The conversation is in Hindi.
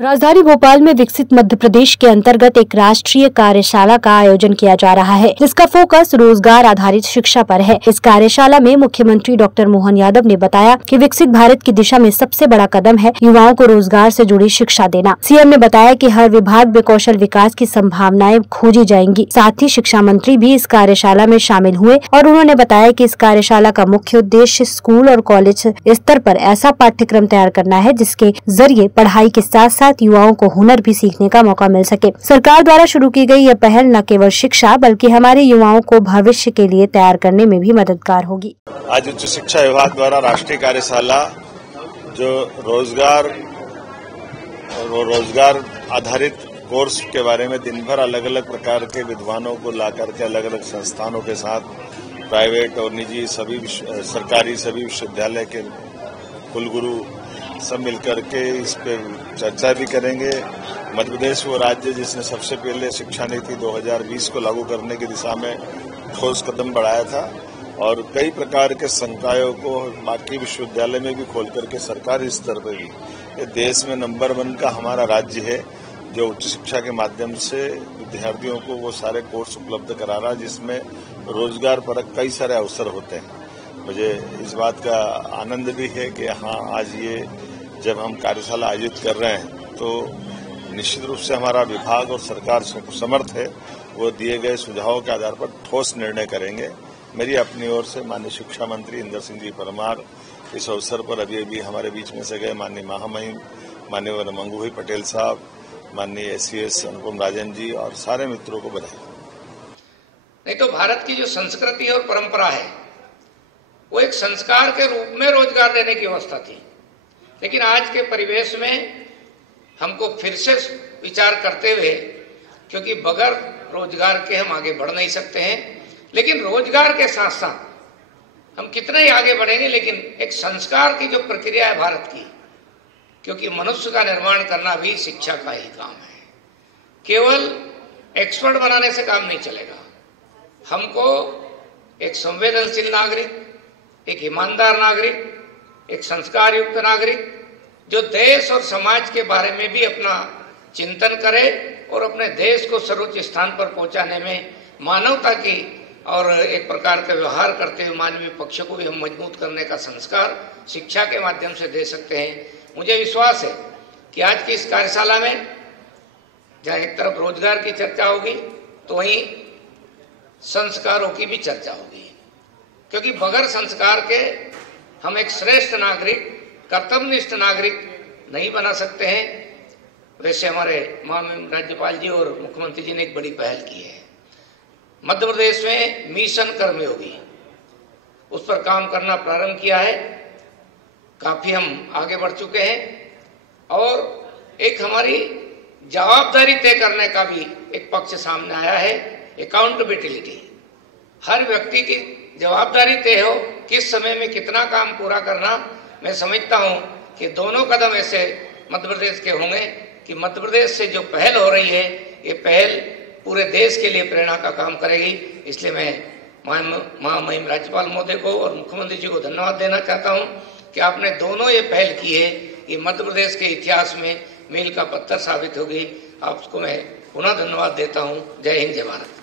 राजधानी भोपाल में विकसित मध्य प्रदेश के अंतर्गत एक राष्ट्रीय कार्यशाला का आयोजन किया जा रहा है, जिसका फोकस रोजगार आधारित शिक्षा पर है। इस कार्यशाला में मुख्यमंत्री डॉक्टर मोहन यादव ने बताया कि विकसित भारत की दिशा में सबसे बड़ा कदम है युवाओं को रोजगार से जुड़ी शिक्षा देना। सीएम ने बताया कि हर विभाग में कौशल विकास की संभावनाएं खोजी जाएंगी। साथ ही शिक्षा मंत्री भी इस कार्यशाला में शामिल हुए और उन्होंने बताया कि इस कार्यशाला का मुख्य उद्देश्य स्कूल और कॉलेज स्तर पर ऐसा पाठ्यक्रम तैयार करना है जिसके जरिए पढ़ाई के साथ साथ युवाओं को हुनर भी सीखने का मौका मिल सके। सरकार द्वारा शुरू की गई यह पहल न केवल शिक्षा बल्कि हमारे युवाओं को भविष्य के लिए तैयार करने में भी मददगार होगी। आज उच्च शिक्षा विभाग द्वारा राष्ट्रीय कार्यशाला जो रोजगार आधारित कोर्स के बारे में दिन भर अलग अलग प्रकार के विद्वानों को ला करके अलग अलग संस्थानों के साथ प्राइवेट और निजी सभी सरकारी सभी विश्वविद्यालय के कुलगुरु सब मिलकर के इस पे चर्चा भी करेंगे। मध्य प्रदेश वो राज्य जिसने सबसे पहले शिक्षा नीति 2020 को लागू करने की दिशा में ठोस कदम बढ़ाया था और कई प्रकार के संकायों को बाकी विश्वविद्यालय में भी खोल करके सरकारी स्तर पर भी ये देश में नंबर 1 का हमारा राज्य है जो उच्च शिक्षा के माध्यम से विद्यार्थियों को वो सारे कोर्स उपलब्ध करा रहा है जिसमें रोजगार परक कई सारे अवसर होते हैं। मुझे इस बात का आनंद भी है कि हाँ आज ये जब हम कार्यशाला आयोजित कर रहे हैं तो निश्चित रूप से हमारा विभाग और सरकार समर्थ है, वो दिए गए सुझावों के आधार पर ठोस निर्णय करेंगे। मेरी अपनी ओर से माननीय शिक्षा मंत्री इंदर सिंह जी परमार इस अवसर पर अभी हमारे बीच में से गए माननीय महामहिम माननीय मंगू भाई पटेल साहब, माननीय SCS अनुपम राजन जी और सारे मित्रों को बधाई। नहीं तो भारत की जो संस्कृति और परंपरा है वो एक संस्कार के रूप में रोजगार देने की व्यवस्था थी, लेकिन आज के परिवेश में हमको फिर से विचार करते हुए, क्योंकि बगैर रोजगार के हम आगे बढ़ नहीं सकते हैं, लेकिन रोजगार के साथ साथ हम कितने ही आगे बढ़ेंगे, लेकिन एक संस्कार की जो प्रक्रिया है भारत की, क्योंकि मनुष्य का निर्माण करना भी शिक्षा का ही काम है। केवल एक्सपर्ट बनाने से काम नहीं चलेगा। हमको एक संवेदनशील नागरिक, एक ईमानदार नागरिक, एक संस्कार युक्त नागरिक जो देश और समाज के बारे में भी अपना चिंतन करे और अपने देश को सर्वोच्च स्थान पर पहुंचाने में मानवता की और एक प्रकार का व्यवहार करते हुए मानवीय पक्ष को भी हम मजबूत करने का संस्कार शिक्षा के माध्यम से दे सकते हैं। मुझे विश्वास है कि आज की इस कार्यशाला में जहाँ एक तरफ रोजगार की चर्चा होगी तो वहीं संस्कारों की भी चर्चा होगी, क्योंकि बगैर संस्कार के हम एक श्रेष्ठ नागरिक, कर्तव्यनिष्ठ नागरिक नहीं बना सकते हैं। वैसे हमारे माननीय राज्यपाल जी और मुख्यमंत्री जी ने एक बड़ी पहल की है। मध्य प्रदेश में मिशन कर्मयोगी उस पर काम करना प्रारंभ किया है। काफी हम आगे बढ़ चुके हैं और एक हमारी जवाबदारी तय करने का भी एक पक्ष सामने आया है, अकाउंटेबिलिटी। हर व्यक्ति की जवाबदारी तय हो, किस समय में कितना काम पूरा करना। मैं समझता हूं कि दोनों कदम ऐसे मध्य प्रदेश के होंगे कि मध्य प्रदेश से जो पहल हो रही है ये पहल पूरे देश के लिए प्रेरणा का काम करेगी। इसलिए मैं महामहिम राज्यपाल महोदय को और मुख्यमंत्री जी को धन्यवाद देना चाहता हूं कि आपने दोनों ये पहल की है। ये मध्य प्रदेश के इतिहास में मील का पत्थर साबित होगी। आपको मैं पुनः धन्यवाद देता हूं। जय हिंद, जय भारत।